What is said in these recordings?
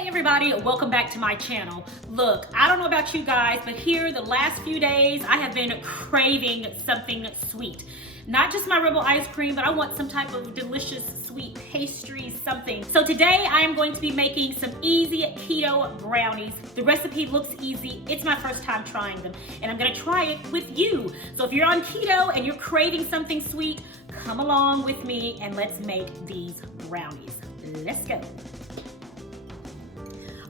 Hey everybody, welcome back to my channel. Look, I don't know about you guys, but here the last few days I have been craving something sweet. Not just my Rebel ice cream, but I want some type of delicious sweet pastry, something. So today I am going to be making some easy keto brownies. The recipe looks easy. It's my first time trying them, and I'm gonna try it with you. So if you're on keto and you're craving something sweet, come along with me and let's make these brownies. Let's go.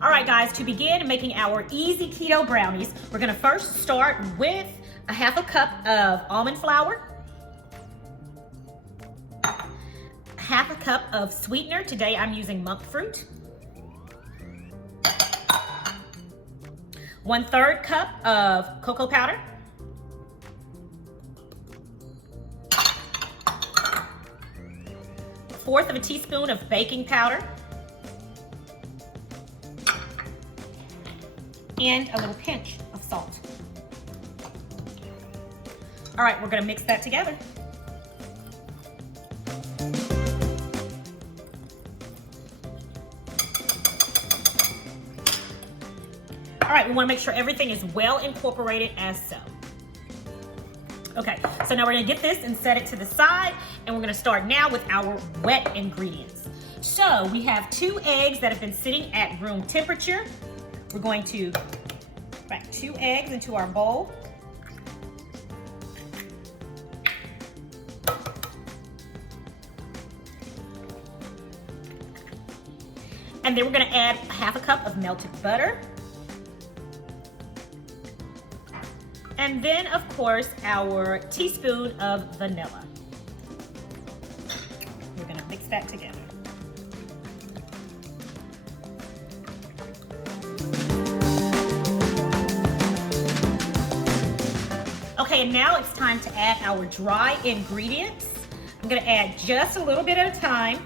All right guys, to begin making our easy keto brownies, we're gonna first start with a half a cup of almond flour, half a cup of sweetener. Today I'm using monk fruit, 1/3 cup of cocoa powder, 1/4 of a teaspoon of baking powder, and a little pinch of salt. All right, we're gonna mix that together. All right, we wanna make sure everything is well incorporated as so. Okay, so now we're gonna get this and set it to the side, and we're gonna start now with our wet ingredients. So we have 2 eggs that have been sitting at room temperature. We're going to crack 2 eggs into our bowl. And then we're gonna add half a cup of melted butter. And then, of course, our teaspoon of vanilla. We're gonna mix that together. Okay, and now it's time to add our dry ingredients. I'm gonna add just a little bit at a time.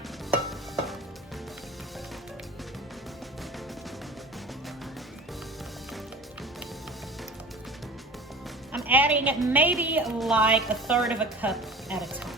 I'm adding maybe like 1/3 of a cup at a time.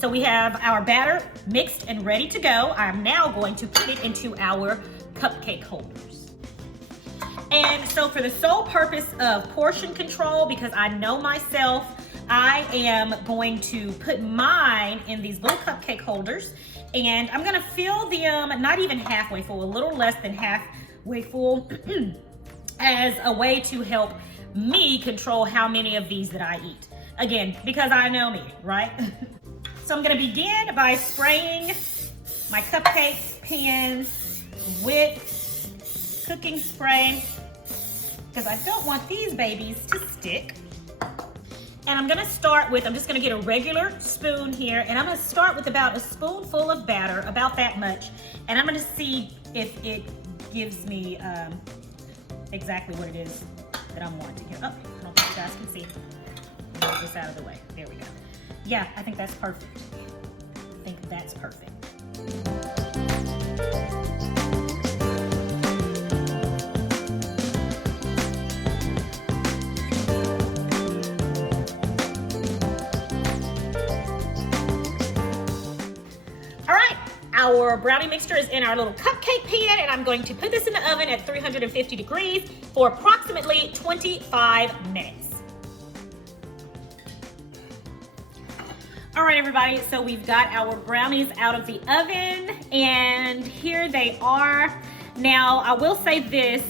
So we have our batter mixed and ready to go. I'm now going to put it into our cupcake holders. And so for the sole purpose of portion control, because I know myself, I am going to put mine in these little cupcake holders, and I'm gonna fill them not even halfway full, a little less than halfway full, as a way to help me control how many of these that I eat. Again, because I know me, right? So I'm gonna begin by spraying my cupcake pans with cooking spray, because I don't want these babies to stick. And I'm gonna start with, I'm just gonna get a regular spoon here, and I'm gonna start with about a spoonful of batter, about that much, and I'm gonna see if it gives me exactly what it is that I'm wanting here. Oh, I don't think you guys can see. Move this out of the way, there we go. Yeah, I think that's perfect. I think that's perfect. All right, our brownie mixture is in our little cupcake pan, and I'm going to put this in the oven at 350 degrees for approximately 25 minutes. All right, everybody, so we've got our brownies out of the oven, and here they are. Now, I will say this,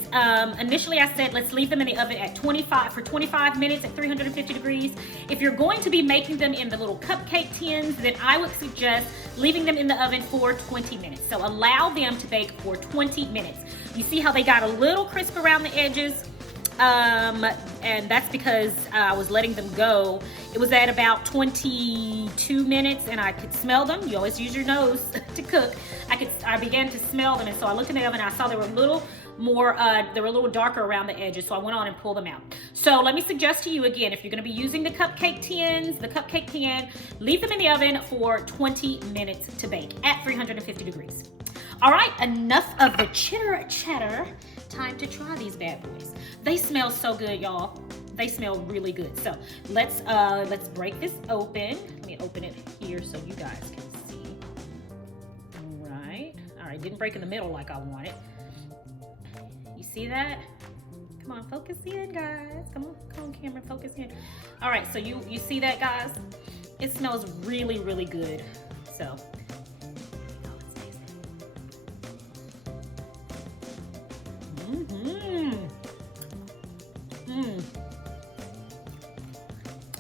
initially I said let's leave them in the oven at 25 minutes at 350 degrees. If you're going to be making them in the little cupcake tins, then I would suggest leaving them in the oven for 20 minutes. So allow them to bake for 20 minutes. You see how they got a little crisp around the edges? And that's because I was letting them go. It was at about 22 minutes and I could smell them. You always use your nose to cook. I began to smell them, and so I looked in the oven and I saw they were a little more, they were a little darker around the edges, so I went on and pulled them out. So let me suggest to you again, if you're gonna be using the cupcake tins, the cupcake pan, leave them in the oven for 20 minutes to bake at 350 degrees. All right, enough of the chitter chatter. Time to try these bad boys. They smell so good, y'all. They smell really good. So let's break this open. Let me open it here so you guys can see. All right, didn't break in the middle like I wanted. You see that? Come on, focus in, guys. Come on, camera, focus in. All right, so you see that, guys? It smells really, really good. So,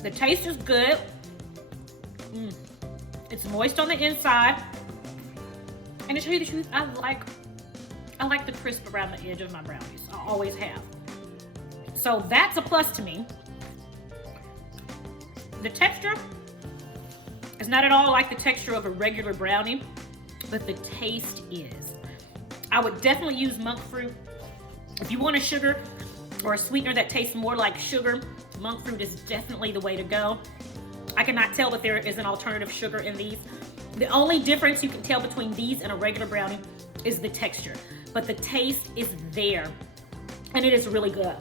the taste is good. It's moist on the inside. And to tell you the truth, I like the crisp around the edge of my brownies. I always have. So that's a plus to me. The texture is not at all like the texture of a regular brownie, but the taste is. I would definitely use monk fruit. If you want a sugar or a sweetener that tastes more like sugar, monk fruit is definitely the way to go. I cannot tell that there is an alternative sugar in these. The only difference you can tell between these and a regular brownie is the texture, but the taste is there, and it is really good.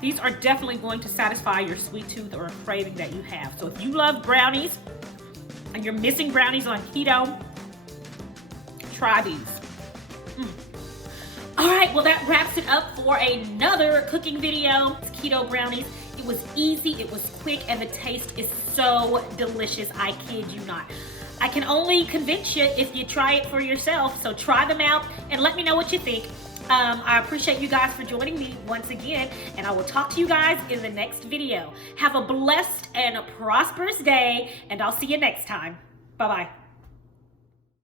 These are definitely going to satisfy your sweet tooth or a craving that you have. So if you love brownies and you're missing brownies on keto, try these. All right, well that wraps it up for another cooking video. It's Keto Brownies. It was easy, it was quick, and the taste is so delicious. I kid you not. I can only convince you if you try it for yourself. So try them out and let me know what you think. I appreciate you guys for joining me once again, and I will talk to you guys in the next video. Have a blessed and a prosperous day, and I'll see you next time. Bye-bye.